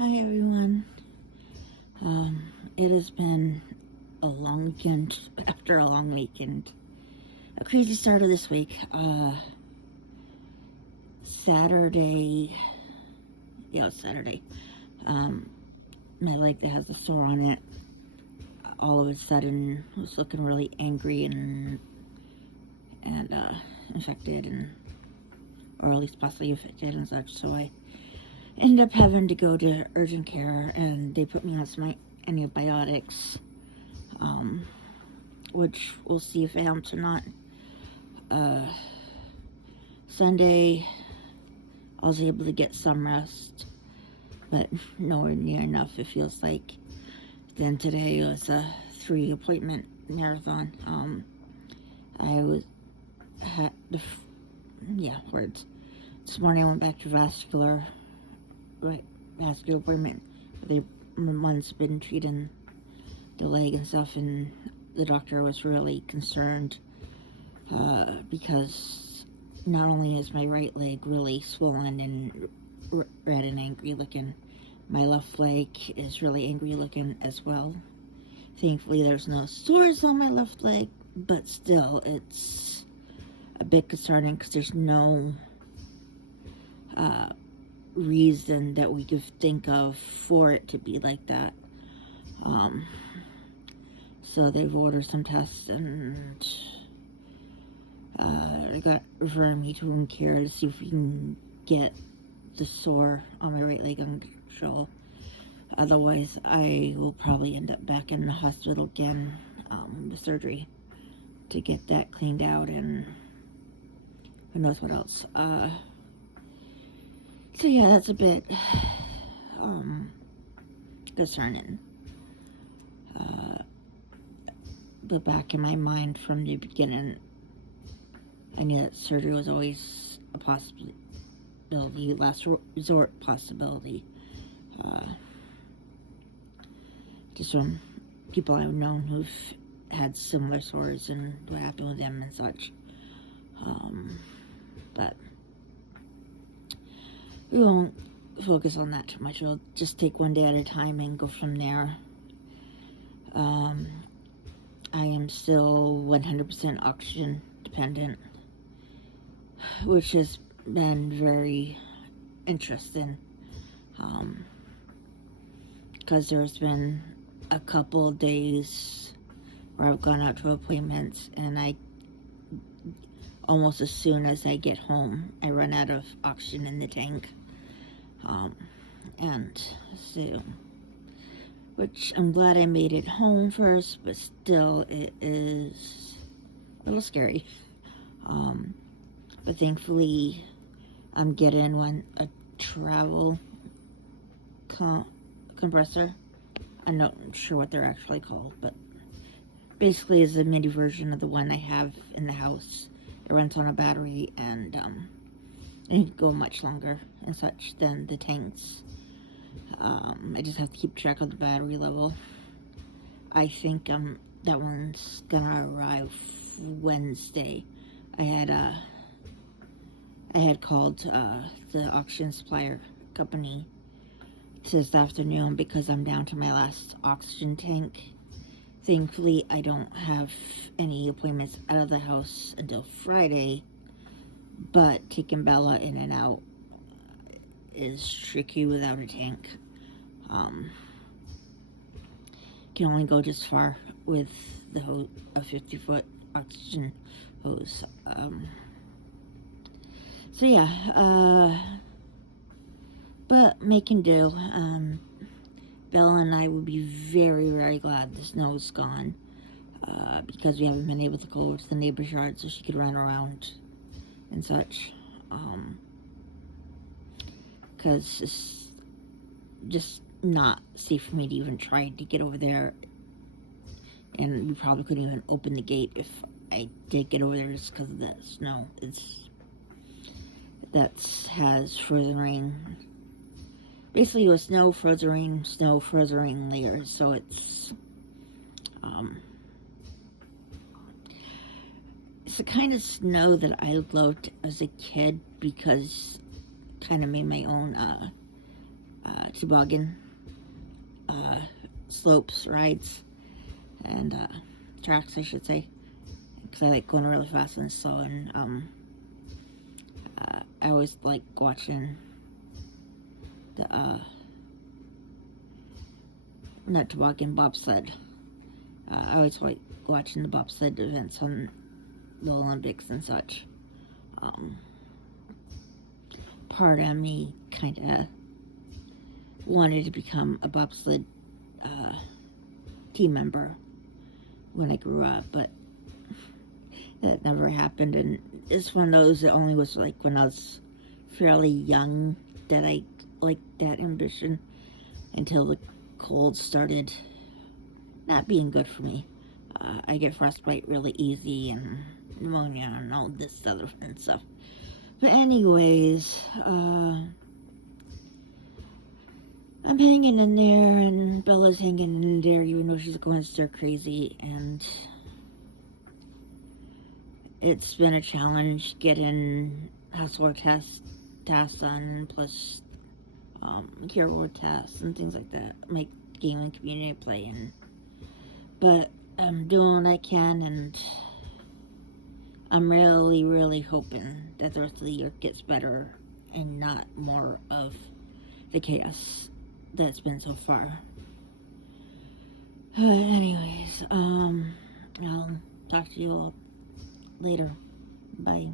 Hi everyone. It has been a long weekend after a long weekend. A crazy start of this week. Saturday. Yeah, it was Saturday. My leg that has a sore on it. All of a sudden, was looking really angry and infected, or at least possibly infected and such. So I ended up having to go to urgent care, and they put me on some antibiotics. Which we'll see if it helps or not. Sunday, I was able to get some rest, but nowhere near enough, it feels like. Then today was a 3 appointment marathon. Words. This morning I went back to vascular appointment. The one's been treating the leg and stuff, and the doctor was really concerned because not only is my right leg really swollen and red and angry looking, my left leg is really angry looking as well. Thankfully there's no sores on my left leg, but still it's a bit concerning because there's no reason that we could think of for it to be like that. So they've ordered some tests, and I got referred to wound care to see if we can get the sore on my right leg under control. Otherwise, I will probably end up back in the hospital again with surgery to get that cleaned out, and who knows what else. So yeah, that's a bit concerning. But back in my mind from the beginning, I knew that surgery was always a possibility, last resort possibility. Just from people I've known who've had similar sores and what happened with them and such. But we won't focus on that too much. We'll just take one day at a time and go from there. I am still 100% oxygen dependent, which has been very interesting, because there's been a couple of days where I've gone out to appointments, and I almost as soon as I get home, I run out of oxygen in the tank. And so, which I'm glad I made it home first, but still it is a little scary. But thankfully I'm getting a travel compressor. I'm not sure what they're actually called, but basically is a mini version of the one I have in the house. It runs on a battery, and it can go much longer and such than the tanks. I just have to keep track of the battery level. I think that one's gonna arrive Wednesday. I had called the oxygen supplier company this afternoon because I'm down to my last oxygen tank. Thankfully, I don't have any appointments out of the house until Friday, but taking Bella in and out is tricky without a tank. Can only go just far with the hose, a 50-foot oxygen hose. So yeah, but making do. Bella and I will be very, very glad the snow's gone, because we haven't been able to go over to the neighbor's yard so she could run around and such. Because it's just not safe for me to even try to get over there, and we probably couldn't even open the gate if I did get over there just because of the snow. That has frozen rain. Basically, it was snow, frozen rain layers. So it's the kind of snow that I loved as a kid, because kind of made my own toboggan, slopes, rides, and tracks, I should say, because I like going really fast and slow. And I always like watching the not toboggan, bobsled. I always like watching the bobsled events on the Olympics and such. Part of me kind of wanted to become a bobsled team member when I grew up, but that never happened. And it's one of those that only was like when I was fairly young that I liked that ambition, until the cold started not being good for me. I get frostbite really easy, and pneumonia and all this other fun stuff. But anyways, I'm hanging in there, and Bella's hanging in there, even though she's going stir crazy, and it's been a challenge getting housework tasks done, plus care ward tasks and things like that. My game and community play, but I'm doing what I can, and I'm really, really hoping that the rest of the year gets better and not more of the chaos that's been so far. Anyways, I'll talk to you all later. Bye.